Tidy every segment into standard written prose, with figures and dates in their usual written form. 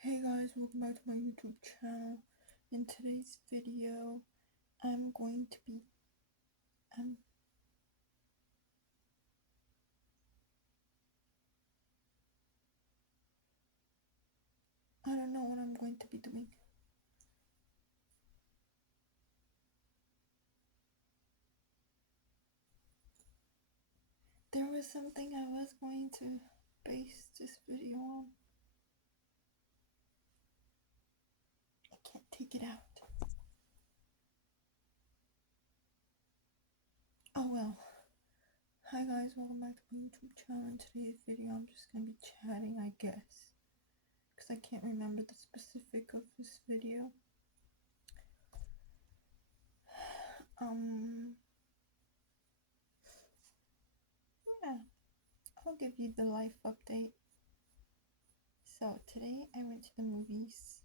Hey guys, welcome back to my YouTube channel. In today's video, I'm going to be, um, I don't know what I'm going to be doing. There was something I was going to base this video on. I can't take it out. Oh well. Hi guys, welcome back to my YouTube channel. In today's video, I'm just going to be chatting, I guess. Because I can't remember the specific of this video. Yeah, I'll give you the life update. So today I went to the movies.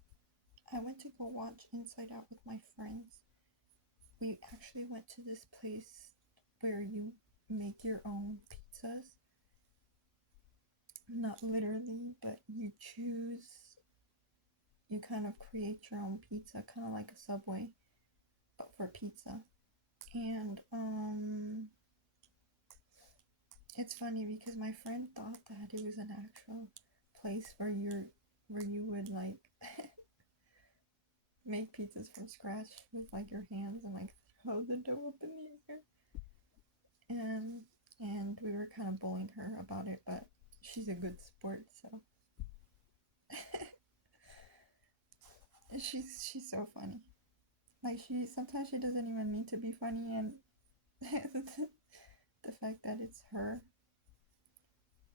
I went to go watch Inside Out with my friends. We actually went to this place where you make your own pizzas. Not literally, but you kind of create your own pizza, kind of like a Subway, but for pizza. And it's funny because my friend thought that it was an actual place where you would like make pizzas from scratch with like your hands and like throw the dough up in the air. And we were kind of bullying her about it, but she's a good sport, so she's so funny. Like sometimes she doesn't even need to be funny, and the fact that it's her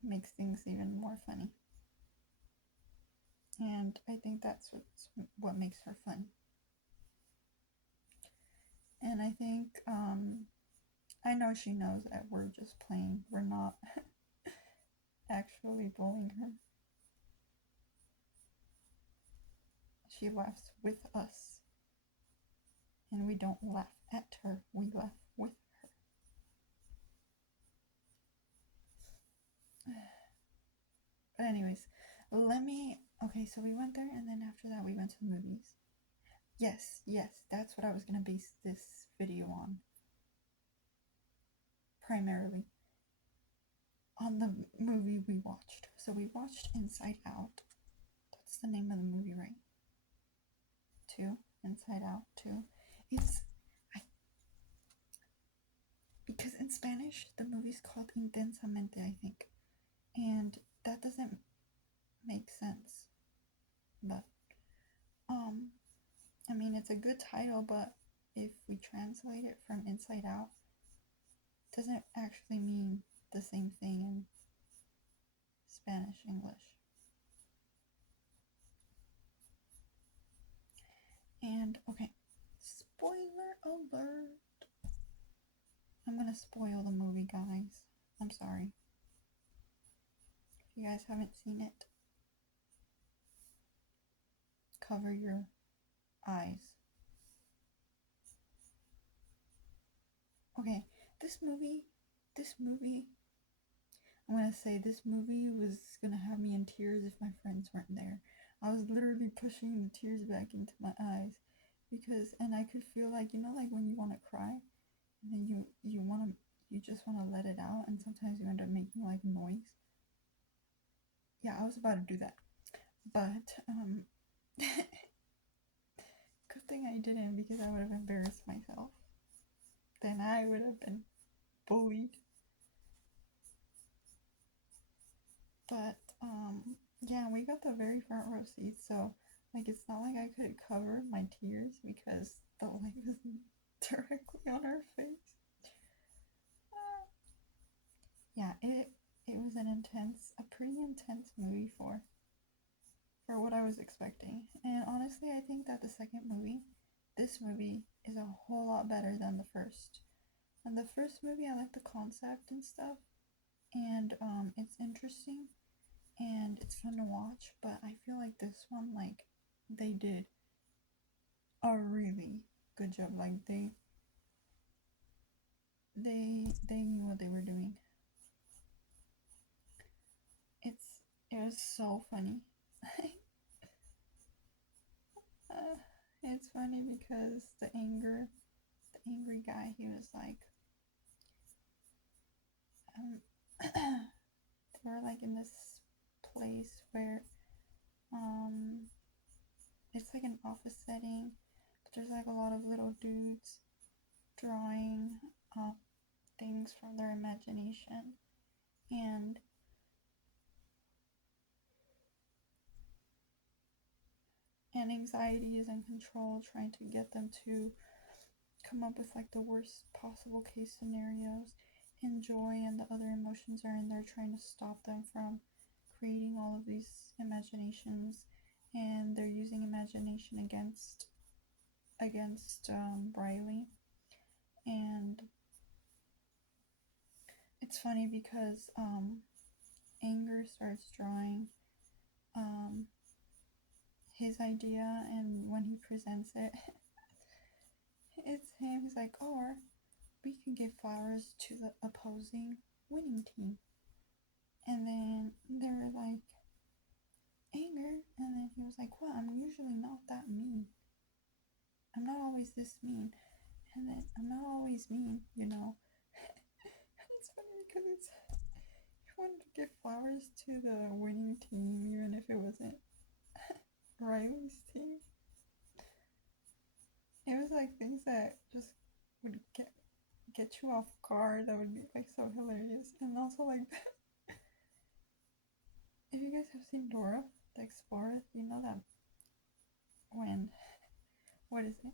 makes things even more funny. And I think that's what makes her fun. And I think I know she knows that we're just playing. We're not actually bullying her. She laughs with us. And we don't laugh at her, we laugh with her. But anyways, okay, so we went there and then after that we went to the movies. Yes, that's what I was gonna base this video on. Primarily. On the movie we watched. So we watched Inside Out. That's the name of the movie, right? 2. Inside Out 2. It's because in Spanish the movie's called Intensamente, I think. And that doesn't make sense. But I mean it's a good title, but if we translate it from Inside Out, it doesn't actually mean the same thing in Spanish English. And okay, spoiler alert. I'm gonna spoil the movie, guys. I'm sorry. If you guys haven't seen it, cover your eyes. Okay, this movie, I'm gonna say this movie was gonna have me in tears if my friends weren't there. I was literally pushing the tears back into my eyes because, and I could feel like, like when you want to cry and then you just want to let it out, and sometimes you end up making like noise. Yeah, I was about to do that, but good thing I didn't, because I would have embarrassed myself. Then I would have been bullied. But yeah, we got the very front row seat, so like it's not like I could cover my tears because the light was directly on her face. Yeah, it was a pretty intense movie for what I was expecting. And honestly, I think that this movie is a whole lot better than the first. And the first movie, I like the concept and stuff, and it's interesting and it's fun to watch. But I feel like this one, like they did a really good job. Like they knew what they were doing. It was so funny. It's funny because the angry guy, he was like, um, they were like in this place where um, it's like an office setting, but there's like a lot of little dudes drawing things from their imagination, and anxiety is in control, trying to get them to come up with like the worst possible case scenarios, and joy and the other emotions are in there trying to stop them from creating all of these imaginations, and they're using imagination against Riley. And it's funny because Anger starts drawing um, his idea, and when he presents it, it's him. He's like, or we can give flowers to the opposing winning team. And then they were like, Anger. And then he was like, well, I'm usually not that mean. I'm not always this mean. And then I'm not always mean, you know. It's funny because he wanted to give flowers to the winning team, even if it wasn't Riley's team. It was like things that just would get you off guard. That would be like so hilarious. And also like, if you guys have seen Dora the Explorer, you know that when, what is it?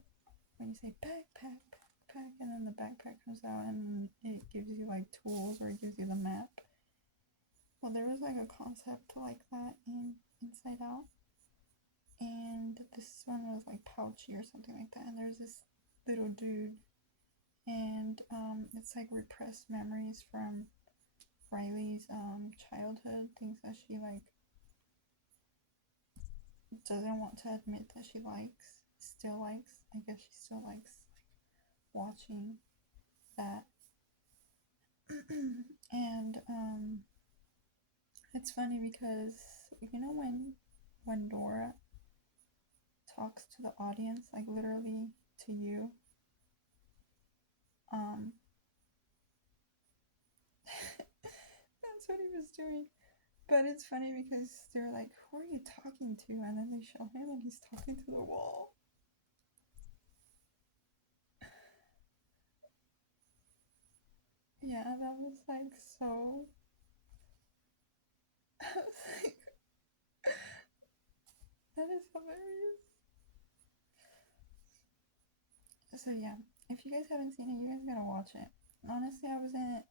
When you say backpack, backpack, and then the backpack comes out and it gives you like tools, or it gives you the map. Well, there was like a concept like that in Inside Out, and this one was like pouchy or something like that. And there's this little dude, and it's like repressed memories from Riley's childhood, things that she like doesn't want to admit that she likes, still likes. I guess she still likes like watching that. And it's funny because you know when Dora talks to the audience, like literally to you, um that's what he was doing. But it's funny because they're like, who are you talking to? And then they show him and he's talking to the wall. Yeah, that was like so. I was like, that is hilarious. So yeah, if you guys haven't seen it, you guys gotta watch it. Honestly, I wasn't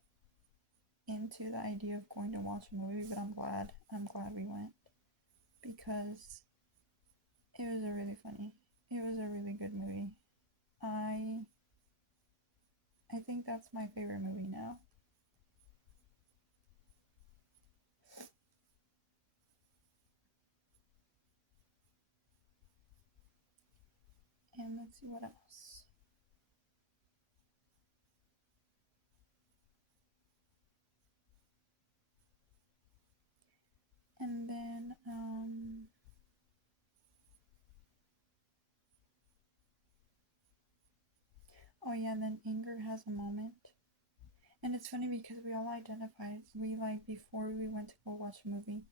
into the idea of going to watch a movie, but I'm glad. I'm glad we went because it was a really funny. It was a really good movie. I I think that's my favorite movie now. And let's see what else. And then oh yeah, and then Anger has a moment. And it's funny because we all identified, we like before we went to go watch a movie,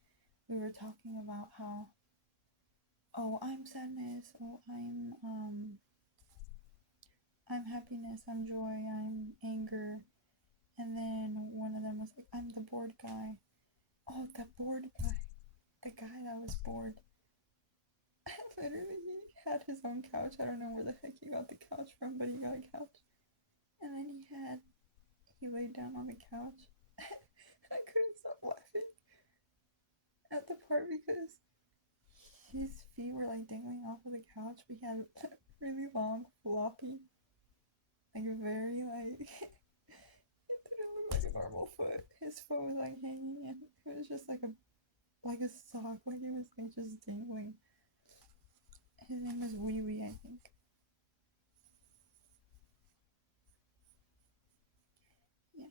we were talking about how, oh, I'm sadness, oh, I'm happiness, I'm joy, I'm anger. And then one of them was like, I'm the bored guy. Oh, the bored guy. The guy that was bored. Literally, he had his own couch. I don't know where the heck he got the couch from, but he got a couch. And then he laid down on the couch. I couldn't stop laughing at the part because his feet were like dangling off of the couch, but he had really long, floppy, like very like it didn't look like a normal foot. His foot was like hanging, and it was just like a sock, like it was like just dangling. His name was Wee Wee, I think. Yeah.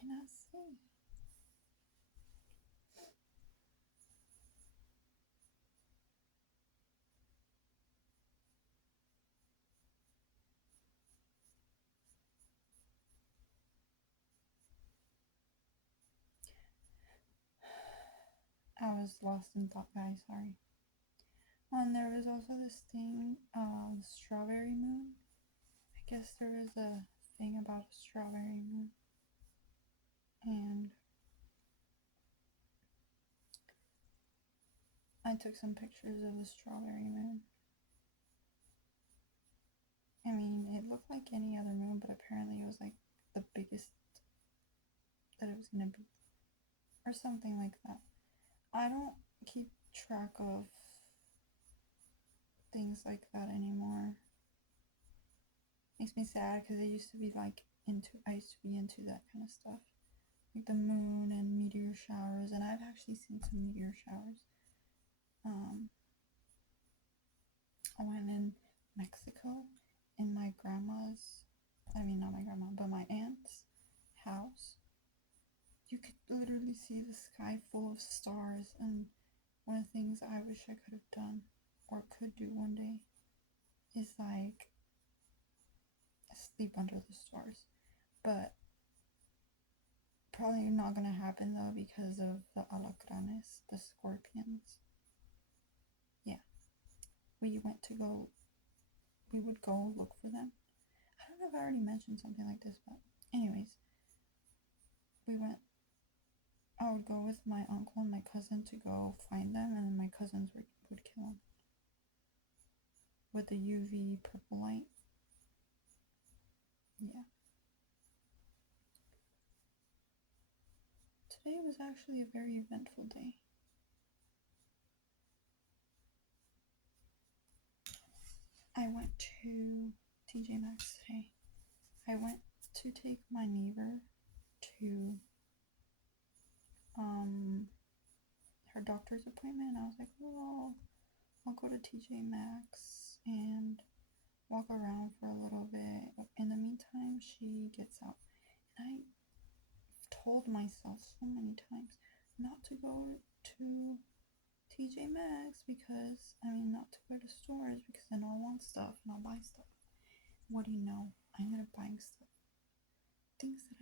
cannot see. I was lost in thought, guys. Sorry. And there was also this thing, strawberry moon. I guess there was a thing about a strawberry moon, and I took some pictures of the strawberry moon. I mean, it looked like any other moon, but apparently it was like the biggest that it was gonna be, or something like that. I don't keep track of things like that anymore. Makes me sad because I used to be into that kind of stuff, like the moon and meteor showers, and I've actually seen some meteor showers. I went in Mexico in my grandma's, I mean, not my grandma, but my aunt's house. You could literally see the sky full of stars, and one of the things I wish I could have done or could do one day is like sleep under the stars. But probably not gonna happen though because of the alacranes, the scorpions. Yeah, we would go look for them. I don't know if I already mentioned something like this, but anyways, we went. I would go with my uncle and my cousin to go find them, and then my cousins would kill them with the UV purple light. Yeah. Today was actually a very eventful day. I went to TJ Maxx today. I went to take my neighbor to her doctor's appointment. I was like, oh, I'll go to TJ Maxx and walk around for a little bit. In the meantime, she gets out. And I told myself so many times not to go to TJ Maxx because, not to go to stores because then I'll want stuff and I'll buy stuff. What do you know? I ended up buying stuff. Things that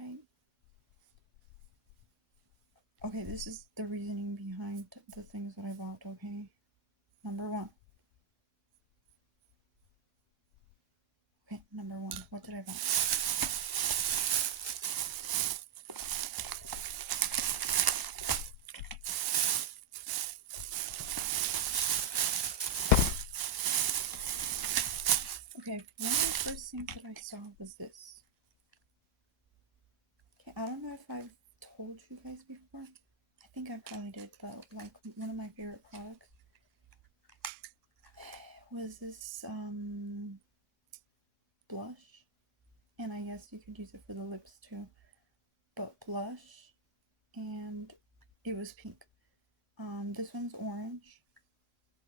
Okay, this is the reasoning behind the things that I bought, okay? Number one. Okay, number one. What did I buy? Okay, one of the first things that I saw was this. Okay, I don't know if I've told you guys before. I think I probably did, but like one of my favorite products was this blush, and I guess you could use it for the lips too, but blush, and it was pink. This one's orange,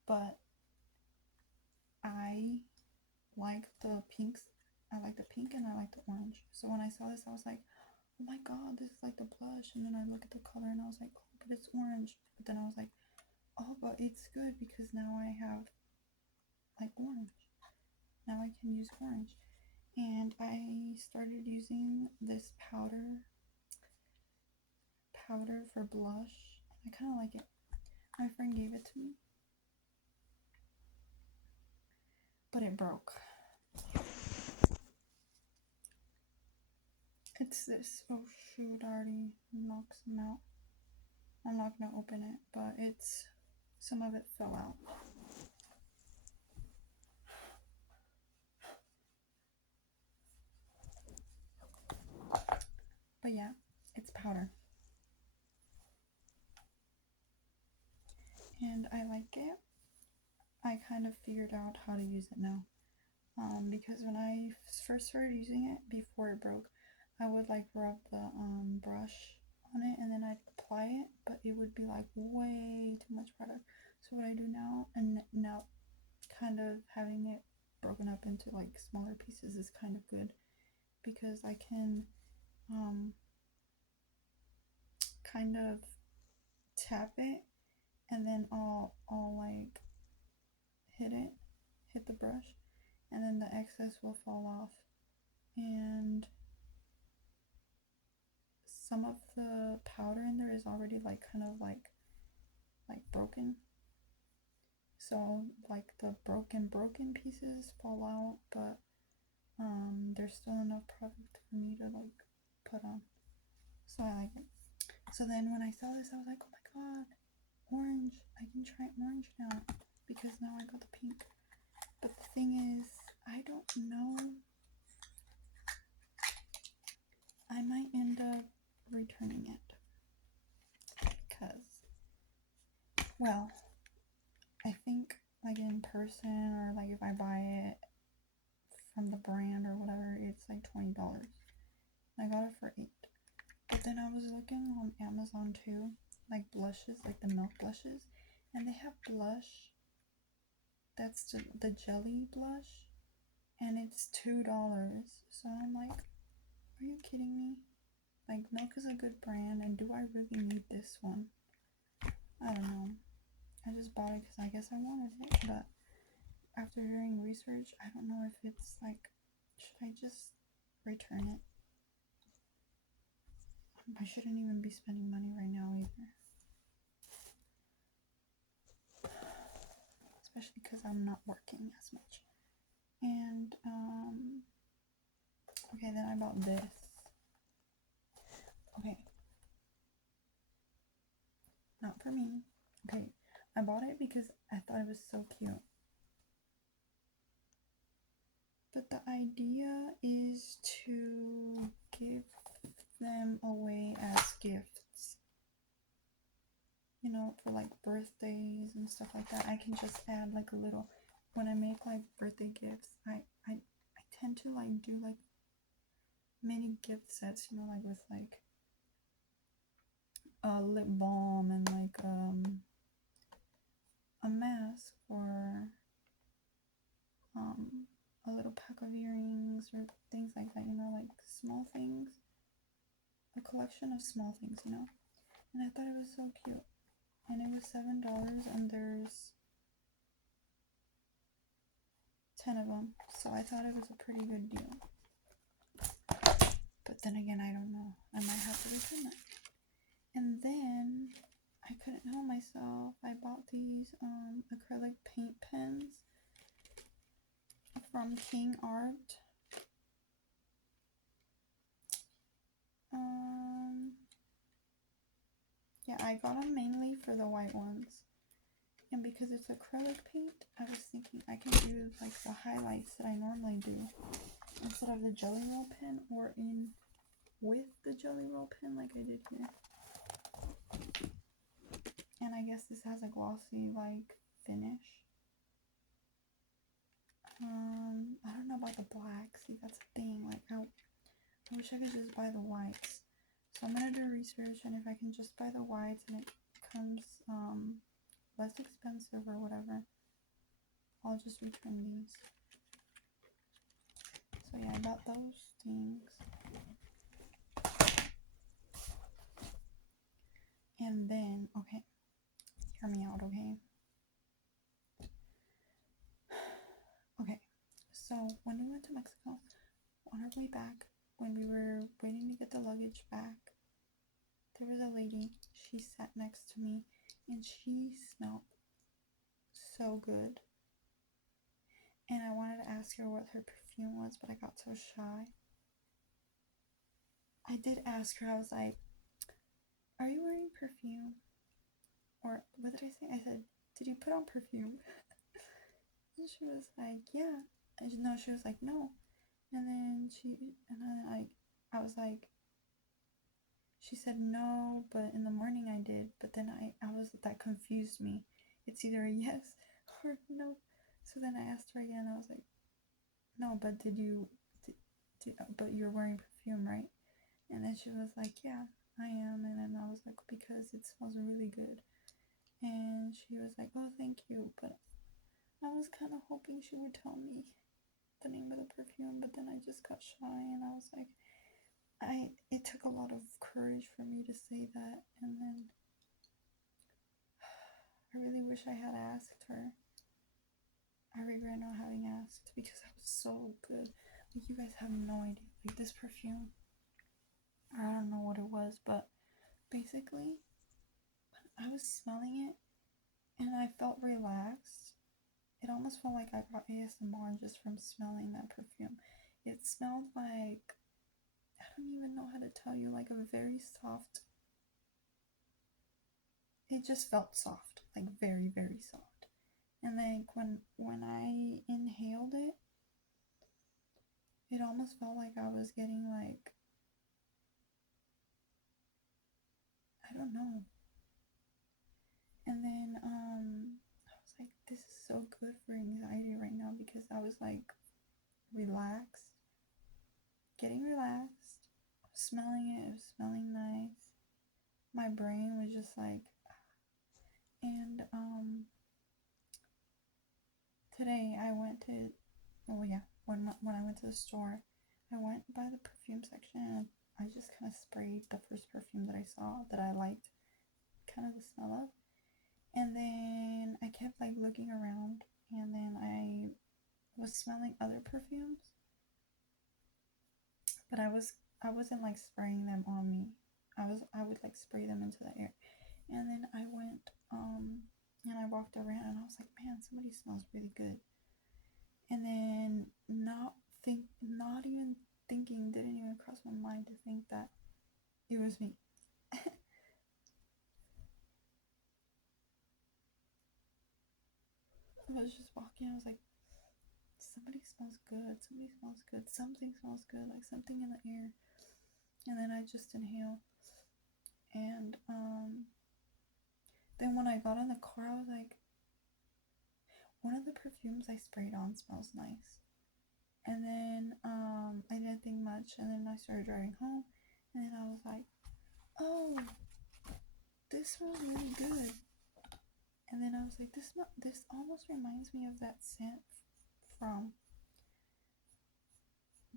but I like the pinks. I like the pink and I like the orange. So when I saw this, I was like, oh my god, this is like the blush. And then I look at the color and I was like, oh, but it's orange. But then I was like, oh, but it's good because now I have like orange. Now I can use orange. And I started using this powder for blush. I kind of like it. My friend gave it to me, but it broke. It's this. Oh shoot, I already knocked some out. I'm not gonna open it, but some of it fell out. But yeah, it's powder. And I like it. I kind of figured out how to use it now. Because when I first started using it, before it broke, I would like rub the brush on it and then I'd apply it, but it would be like way too much product. So what I do now, and now kind of having it broken up into like smaller pieces is kind of good because I can kind of tap it, and then I'll like hit the brush, and then the excess will fall off. And some of the powder in there is already like kind of like broken. So like the broken pieces fall out, but there's still enough product for me to like put on. So I like it. So then when I saw this, I was like, oh my god, orange. I can try orange now because now I got the pink. But the thing is, I don't know. I might end up returning it because, well, I think like in person or like if I buy it from the brand or whatever, it's like $20. I got it for $8. But then I was looking on Amazon too, like blushes, like the milk blushes, and they have blush that's the jelly blush, and it's $2. So I'm like, are you kidding me? Like, Milk is a good brand, and do I really need this one? I don't know. I just bought it because I guess I wanted it, but after doing research, I don't know if it's like, should I just return it? I shouldn't even be spending money right now either. Especially because I'm not working as much. And, okay, then I bought this. Okay. Not for me. Okay, I bought it because I thought it was so cute. But the idea is to give them away as gifts. You know, for like birthdays and stuff like that. I can just add like a little, when I make like birthday gifts, I tend to like do like mini gift sets, you know, like with like a lip balm and like a mask or a little pack of earrings or things like that, you know, like small things, a collection of small things, you know. And I thought it was so cute, and it was $7, and there's 10 of them, so I thought it was a pretty good deal. But then again, I don't know, I might have to return it. And then I couldn't help myself, I bought these acrylic paint pens from King Art. Yeah, I got them mainly for the white ones. And because it's acrylic paint, I was thinking I can do like the highlights that I normally do instead of the Jelly Roll pen, or in with the Jelly Roll pen like I did here. And I guess this has a glossy like finish. I don't know about the black. See, that's the thing. Like, I wish I could just buy the whites. So I'm gonna do research, and if I can just buy the whites and it comes less expensive or whatever, I'll just return these. So yeah, I got those things. And then, okay, hear me out, okay? Okay, so when we went to Mexico, on our way back, when we were waiting to get the luggage back, there was a lady, she sat next to me, and she smelled so good. And I wanted to ask her what her perfume was, but I got so shy. I did ask her, I was like, are you wearing perfume? Or what did I say? I said, did you put on perfume? And she was like, yeah. And no, she was like, no. And then I was like, she said no, but in the morning I did. But then that confused me. It's either a yes or no. So then I asked her again. I was like, no, but but you're wearing perfume, right? And then she was like, yeah, I am. And then I was like, because it smells really good. And she was like, oh, thank you. But I was kind of hoping she would tell me the name of the perfume, but then I just got shy, and I was like, it took a lot of courage for me to say that, and then I really wish I had asked her. I regret not having asked because that was so good. Like, you guys have no idea. Like, this perfume, I don't know what it was, but basically, I was smelling it and I felt relaxed. It almost felt like I got ASMR just from smelling that perfume. It smelled like, I don't even know how to tell you, like a very soft, it just felt soft, like very, very soft. And like when I inhaled it, it almost felt like I was getting like, I don't know. And then I was like, this is so good for anxiety right now because I was like relaxed, getting relaxed, smelling it, it was smelling nice. My brain was just like, and today I went to, oh yeah, when I went to the store, I went by the perfume section and I just kind of sprayed the first perfume that I saw that I liked, kind of the smell of. And then I kept like looking around, and then I was smelling other perfumes, but I wasn't like spraying them on me. I would like spray them into the air. And then I went and I walked around and I was like, man, somebody smells really good. And then not even thinking, didn't even cross my mind to think that it was me. I was just walking, I was like, somebody smells good, somebody smells good, something smells good, like something in the air. And then I just inhaled. And then when I got in the car, I was like, one of the perfumes I sprayed on smells nice. And then I didn't think much, and then I started driving home, and then I was like, oh, this smells really good. And then I was like, this almost reminds me of that scent from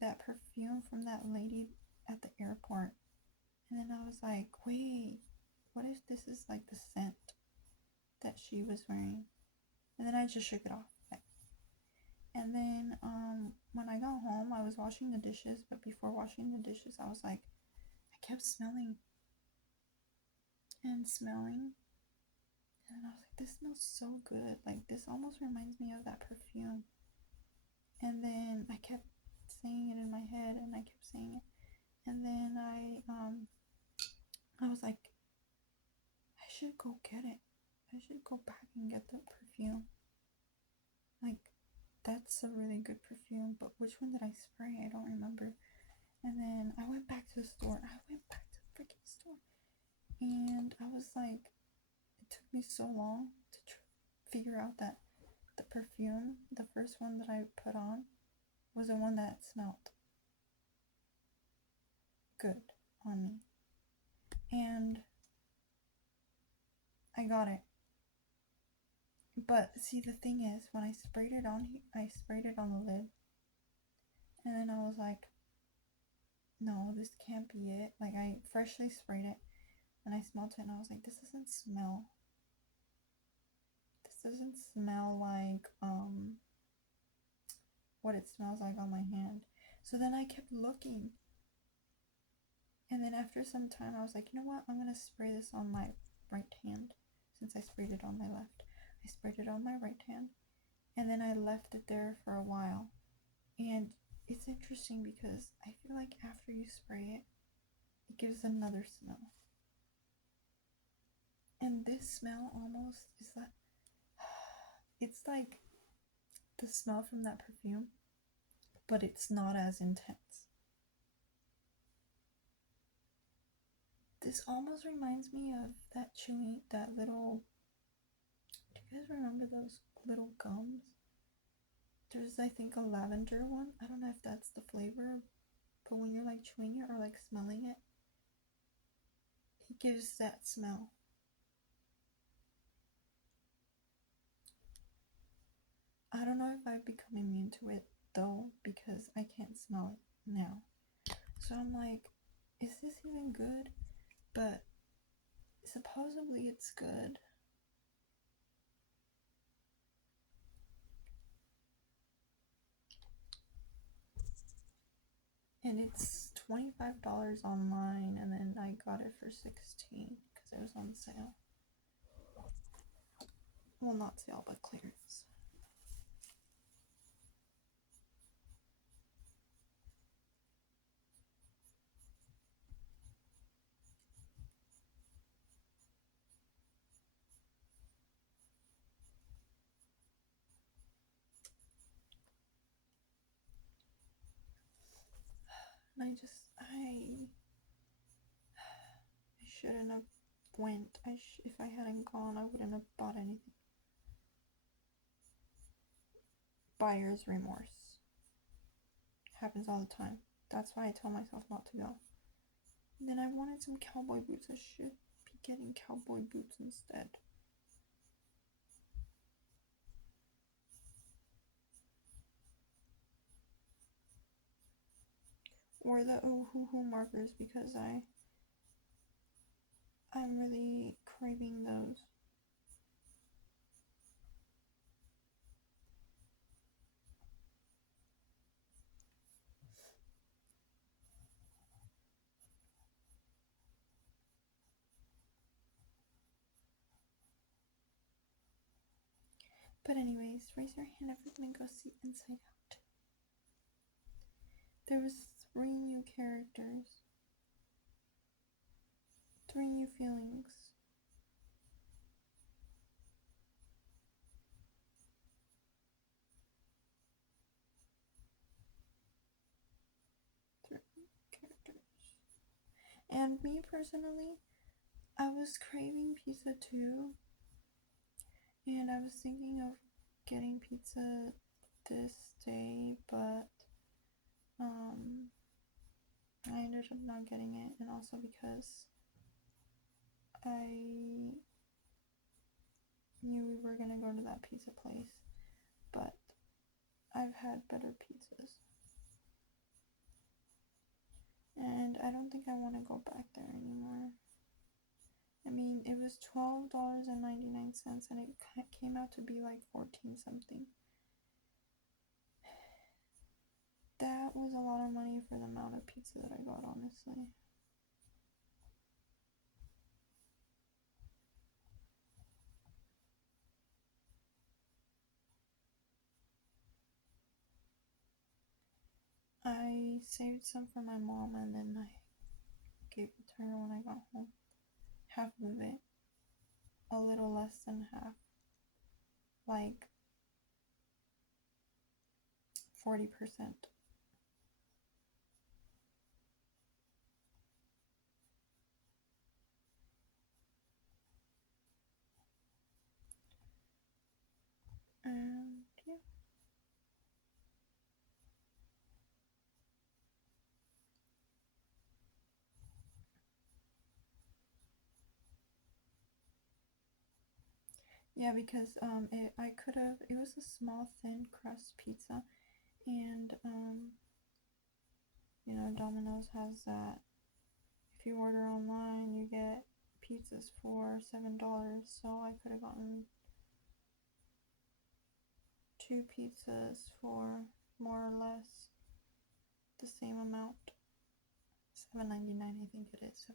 that perfume from that lady at the airport. And then I was like, wait, what if this is like the scent that she was wearing? And then I just shook it off. And then when I got home, I was washing the dishes, but before washing the dishes, I was like, I kept smelling and smelling. And I was like, this smells so good. Like, this almost reminds me of that perfume. And then I kept saying it in my head, and I kept saying it. And then I was like, I should go get it. I should go back and get the perfume. Like, that's a really good perfume, but which one did I spray? I don't remember. And then I went back to the store. I went back to the freaking store. And I was like, it took me so long to figure out that the perfume, the first one that I put on, was the one that smelled good on me. And I got it. But see, the thing is, when I sprayed it on the lid, and then I was like, no, this can't be it. Like, I freshly sprayed it, and I smelled it, and I was like, this doesn't smell like what it smells like on my hand. So then I kept looking, and then after some time I was like, you know what, I'm gonna spray this on my right hand since I sprayed it on my left. I sprayed it on my right hand, and then I left it there for a while. And it's interesting because I feel like after you spray it, it gives another smell. And this smell almost is like, it's like the smell from that perfume, but it's not as intense. This almost reminds me of that little, do you guys remember those little gums? There's, I think, a lavender one. I don't know if that's the flavor, but when you're like chewing it or like smelling it, it gives that smell. I don't know if I've become immune to it though, because I can't smell it now. So I'm like, is this even good? But supposedly it's good. And it's $25 online, and then I got it for $16 because it was on sale. Well, not sale, but clearance. And I shouldn't have went. If I hadn't gone, I wouldn't have bought anything. Buyer's remorse. Happens all the time. That's why I tell myself not to go. And then I wanted some cowboy boots. I should be getting cowboy boots instead. Or the Ohuhu markers, because I'm really craving those. But anyways, raise your hand if we're gonna go see Inside Out. There was 3 new characters. 3 new feelings. And me personally, I was craving pizza too. And I was thinking of getting pizza this day, but I ended up not getting it, and also because I knew we were gonna go to that pizza place, but I've had better pizzas. And I don't think I want to go back there anymore. I mean, it was $12.99 and it came out to be like 14 something. That was a lot of money for the amount of pizza that I got, honestly. I saved some for my mom and then I gave it to her when I got home. Half of it. A little less than half. Like 40%. And yeah. Yeah, because it was a small thin crust pizza, and Domino's has that. If you order online, you get pizzas for $7, so I could have gotten 2 pizzas for more or less the same amount. $7.99, I think it is.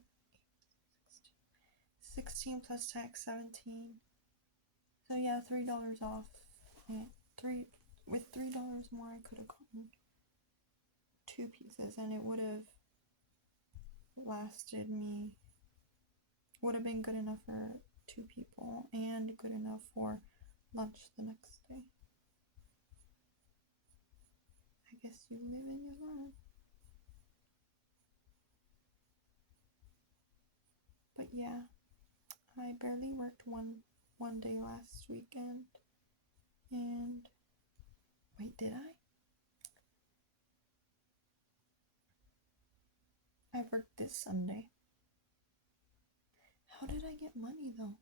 16 plus tax, 17. So yeah, $3 off. Yeah, with $3 more, I could have gotten 2 pizzas, and it would have lasted me. Would have been good enough for 2 people, and good enough for lunch the next day. I guess you live and you learn. But yeah, I barely worked one day last weekend, and wait, did I? I worked this Sunday. How did I get money though?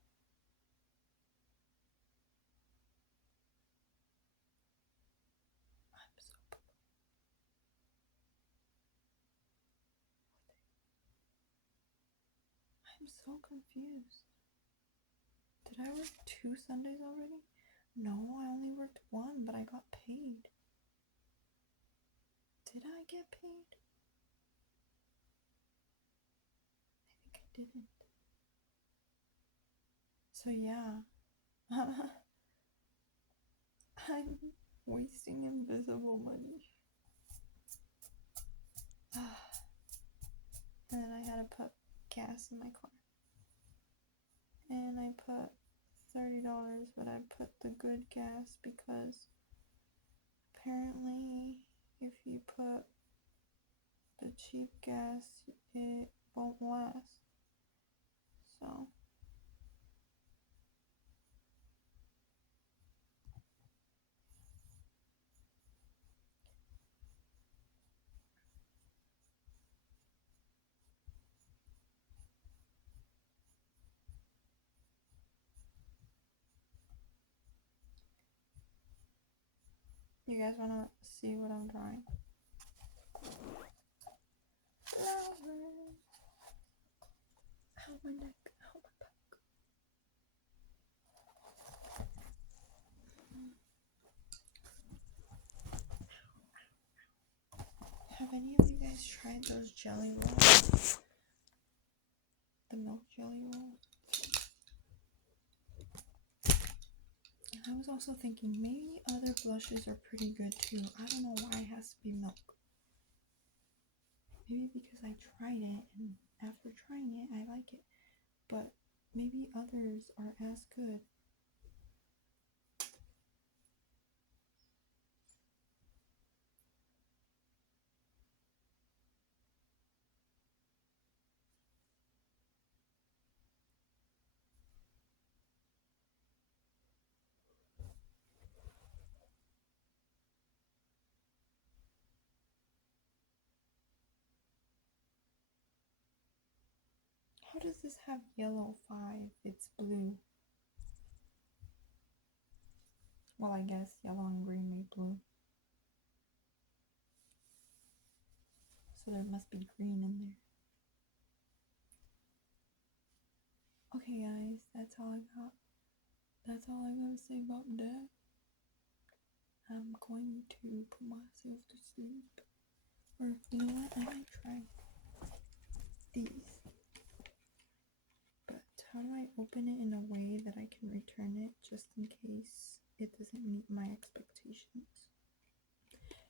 I'm so I'm so confused. Did I work 2 Sundays already? No, I only worked 1, but I got paid. Did I get paid? I think I didn't. So yeah, I'm wasting invisible money. And then I had to put gas in my car. And I put $30, but I put the good gas because apparently if you put the cheap gas, it won't last. So you guys wanna see what I'm drawing? Flowers. Ow, my neck. Ow, my back. Have any of you guys tried those jelly rolls? The milk jelly rolls? I was also thinking maybe other blushes are pretty good too. I don't know why it has to be milk. Maybe because I tried it and after trying it I like it. But maybe others are as good. How does this have yellow 5? It's blue. Well, I guess yellow and green make blue. So there must be green in there. Okay guys, that's all I got. That's all I gotta say about that. I'm going to put myself to sleep. Or you know what, I might try these. But how do I open it in a way that I can return it just in case it doesn't meet my expectations?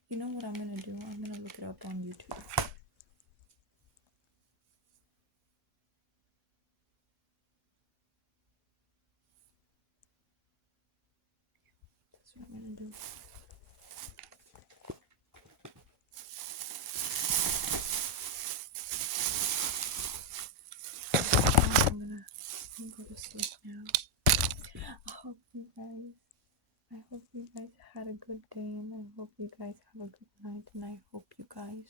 You know what I'm gonna do? I'm gonna look it up on YouTube. That's what I'm gonna do. I'm gonna go to sleep now. I hope you guys had a good day, and I hope you guys have a good night, and I hope you guys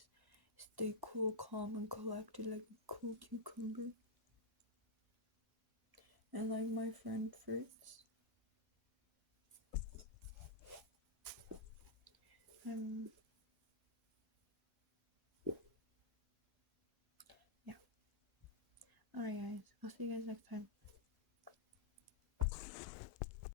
stay cool, calm, and collected like a cool cucumber. And like my friend Fritz. Yeah. Alright guys, I'll see you guys next time.